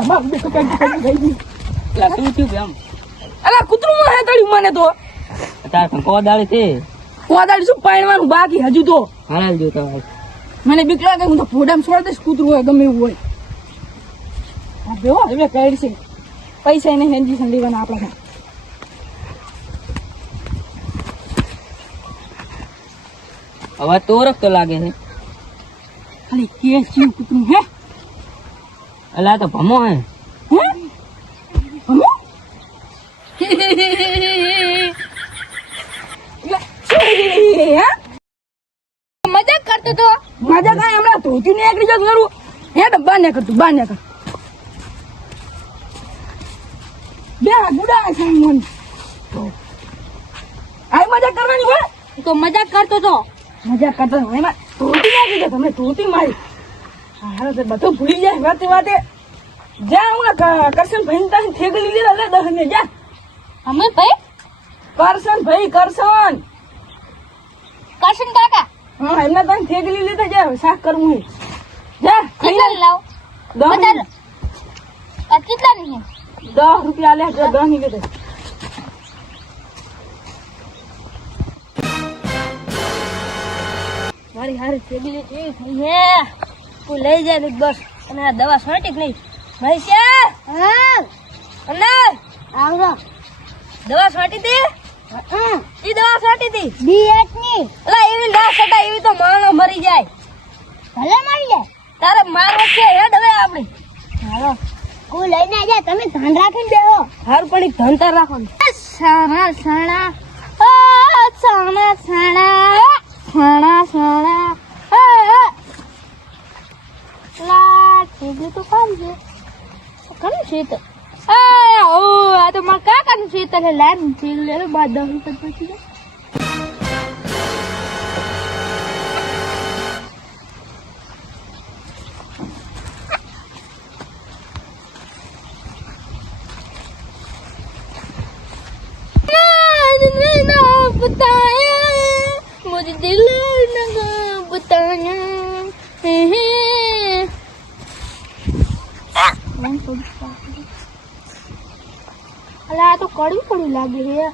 માર બે કઈ ગઈ એટલે શું થયું એમ? અલા કૂતરું માં હેતડ્યું મને તો તાર પણ કોદાળી છે કોદાળી શું પાણવાનું બાકી હજુ તો હાલ જો તો મને બીક લાગે હું તો ફોડામાં છોડ દઈશ કૂતરું હોય ગમે એવું હોય આ બેહો હવે કઈ છે પૈસા એને હેન્જી સંડીવાના આપણા હવે તો રખતો લાગે છે અરે કે શું કૂતરું હે એટલે આ તો ભમો હે હે હમો મજાક કરતો તો મજાક આ હમણાં ધોતી ને એકડી જત કરું હે તો બાને કરતું બાને કર બે ગુડા છે મન આઈ મજાક કરવાની હોય તો મજાક કરતો તો મજાક કરતો એમાં ધોતી નાખી દે તમે ધોતી મારી હારે તો બધું ભૂલી જાય વાતે વાતે જા હું કરશન ભાઈ તારી થેગલી લીધા લે 10 ને જા અમે ભાઈ કરશન કાકા હા એમને તારી થેગલી લીધા જા શાક કરવું હે જા કેટલા લાવ 10 કેટલા ની 10 રૂપિયા લે 10 ની લીધે મારી હારી થેગલી કેવી થઈ હે તું લઈ જાય ને બસ અને આ દવા છોટી નહીં ભાઈ છે હા અમને આવરો દવા છોટી દે ઈ દવા છોટી દી બીએટ ની અલા એવી ના છટા એવી તો માણો મરી જાય ભલે મરી જાય તારે મારો છે હેડ હવે આપણે હાલો હું લઈને આજા તમે ધ્યાન રાખીને બેહો હાર પડી ધંધા રાખો સાણા સાણા સાણા સાણા સાણા લા ઠીક તો કામ છે કોણ છે તો આ તો મારા કાકાનું છે તને લાઈન છે લે બાદ 10 રૂપિયા પછી मुझे दिल लगा बताया अरे तो कड़ी कड़ी लागे है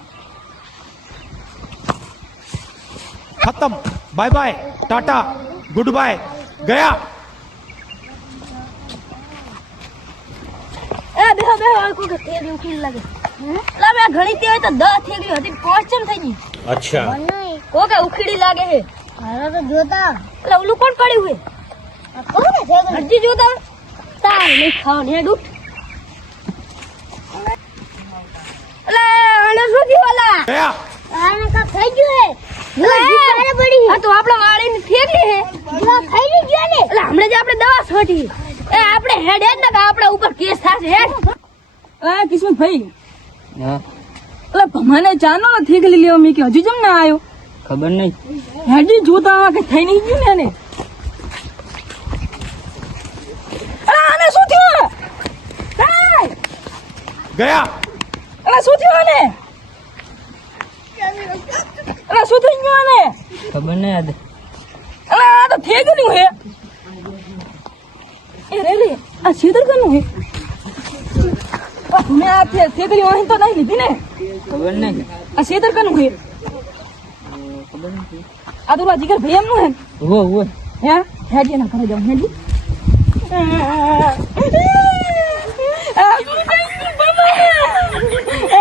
खत्म bye bye tata goodbye गया ए बेहो बेहो को के तेरी उखी लागे ला मैं घणी ते तो 10 थेली હતી 5 ચમ થઈ ગઈ अच्छा કો કે ઉખીડી લાગે હે હારા તો જોતા એટલે ઓલું કોણ પડ્યું હે કોણ છે હજી જોતા તાર નહીં ખાવ ને ડૂટ એટલે આને શું દીવાલા गया આને કા થઈ ગયું હે જો જીવારે પડી આ તો આપણા વાળીની થેલી હે જો ખાઈ ની ગયો ને એટલે હમણે જે આપણે દવા છોટી એ આપણે હેડ હેડ ને આપણા ઉપર કેસ થાશે હેડ આ કિસ્મત ભાઈ હા એટલે ભમાને ચાનો થેગલી લેવા મે કે હજુ જમ ના આયો ખબર નહીં હજી જોતા આવા કે થઈ નહીં ગયું ને આને શું થયું गया અરે શું થયું આને અરે શું થઈ ગયું આને ખબર નહીં યાદ અરે આ તો થેગલી હે એ રેલી આ સીધર કનું હે મેં આ થેગલી અહીં તો નહીં લીધી ને ખબર નહીં આ સીધર કનું હે ખબર નહીં આ તો જીગર ભાઈ એમનું હે वो હે હેજી ના ઘરે જાઉં હેજી એ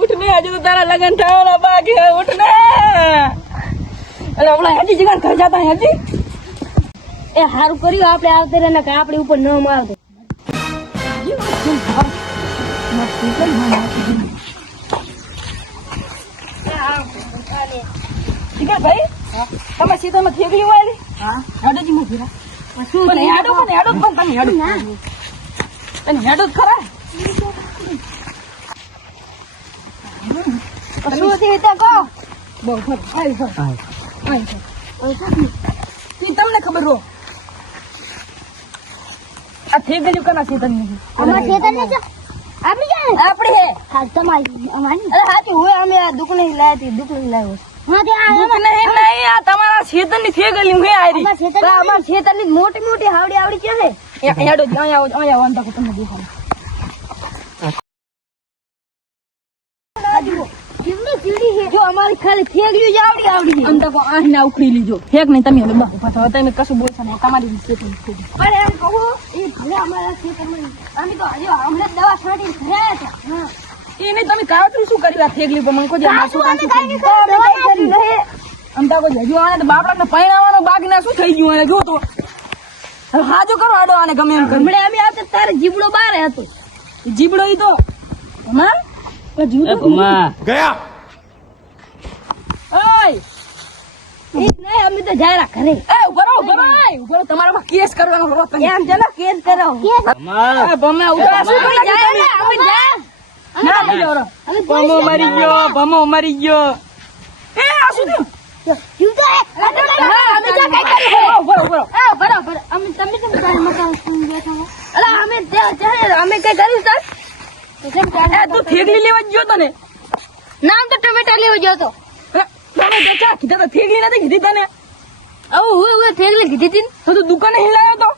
ઉઠને હજુ તો તારા લગન થવાના બાકી હે ઉઠને અરે હમણાં હેજી જીગર ઘરે જતા હેજી એ હારું કર્યું આપણે આવતે રે ને કે આપણી ઉપર ન મારતો જીગર ભાઈ તમે સીતામાં થેગલી વાળી હા હેડો જ મૂકી રા શું પણ હેડો પણ તમે હેડો ના તને હેડો ખરા શું હતી ત્યાં કહો બહુ આવી તમને ખબર રહો આ થેગલી કના સીતન નહીં અમાર સીતન ને આપણી હે હા તમારી અમારી અરે હાથી હોય અમે આ દુકાને લાયા હતી દુકાને લાવ્યો દુઃખ નહીં નહીં આ તમારા ખેતરની થઈ ગયેલી હું આરી અમારા ખેતરની મોટી મોટી હાવડી આવડી કે છે હેડો અહીંયા આવો અંતકો તમને દેખાડો જો અમારી ખાલી થેગલી જ આવડી છે અંતકો આહીના ઉખડી લીજો ફેક નહીં તમે હવે બસ ઉભા તમે કશું બોલશો નહીં તમારી ખેતરની પણ એમ કહું એ ભલે અમારા ખેતરમાં અમે તો હજી હમણાં દવા છાંટી રહ્યા હતા એને તમે કાવતરી શું કરી આ થેગલી પર મને કોઈ માસુ કાંસુ કરી અંતકો હજુ આને તો બાપડાને પૈણાવાનો બાગના શું થઈ ગયું આને જો તો હાજો કરો આડો આને ગમે એમ હમણે અમે આવતા તારે જીબડો બારે હતો જીબડો ઈ તો હા એ ભમા गया ઓય એક નહીં અમે તો જાયરા ઘરે એ ઉભરો તમારામાં કેસ કરવાનો કરો તમે એમ ચલો કેસ કરો ભમા એ ભમે ઉભા શું કરી જાય અમે જા ના લઈ જાવ ભમો મરી ગયો એ આ શું થયું અમે જા કઈ કર્યું ઉભરો અમે તમે કેમ તારી મકાન સુન બેઠા અલા અમે અમે કઈ કર્યું સર તું થેગલી લેવા ગયો તો ને નામ તો ટમેટા લેવા ગયો તો તમે જચા કીધા તો થેગલી નથી કીધી તને હું થેગલી કીધી હતી તો તું દુકાને હિલાયો તો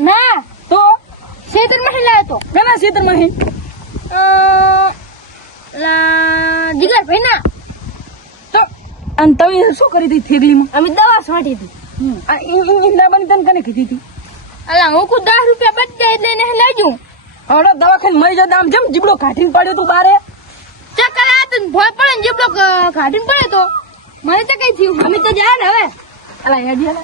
ના તો ખેતરમાં હિલાયો તો ઘણા ખેતરમાં જીગર ભાઈ ના તો અને તમે શું કરી હતી થેગલીમાં અમે દવા છાંટી હતી ઈંડા બની તને કને કીધી હતી અલા હું કુ 10 રૂપિયા બચતા એટલે એને લેજો હવે દવાખાને મરી જતા આમ જેમ જીબડો કાઢીને પડ્યો તું બારે ચક્કર આ તો ભોય પડે ને જીબડો કાઢીને પડ્યો તો મને તો કઈ થયું અમે તો જાય ને હવે અલા હેડી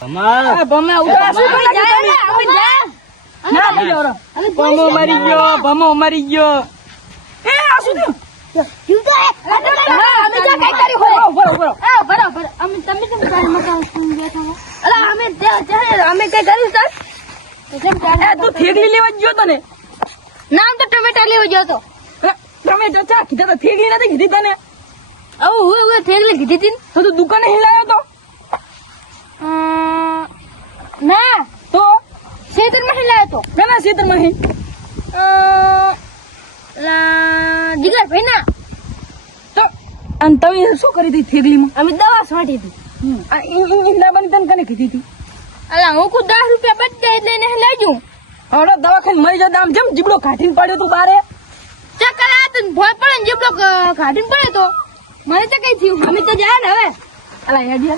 ભમા ભમા ઉભા શું કરી જાય ને અમે જા ના લઈ જાવ ભમો મરી ગયો એ આ શું થયું થેગલી લેવા ગયો તો ને નામ તો ટમેટા લેવા ગયો તો ટમેટા ચા કીધા તો થેગલી નથી કીધી તને હું થેગલી કીધી હતી તો તું દુકાને હિલાયો તો ના તો ખેતરમાં હિલાયો તો ઘણા ખેતરમાં જીગર ભાઈ ના તો અને તમે શું કરી હતી થેગલીમાં અમે દવા છાંટી હતી ઈંડા બની તને કને કીધી હતી અલા હું કુ 10 રૂપિયા બચતા એટલે એને લેજો હવે દવાખાને મરી જતા આમ જેમ જીબડો કાઢીને પડ્યો તું બારે ચક્કર આ તો ભોય પડે ને જીબડો કાઢીને પડ્યો તો મને તો કઈ થયું અમે તો જાય ને હવે અલા હેડી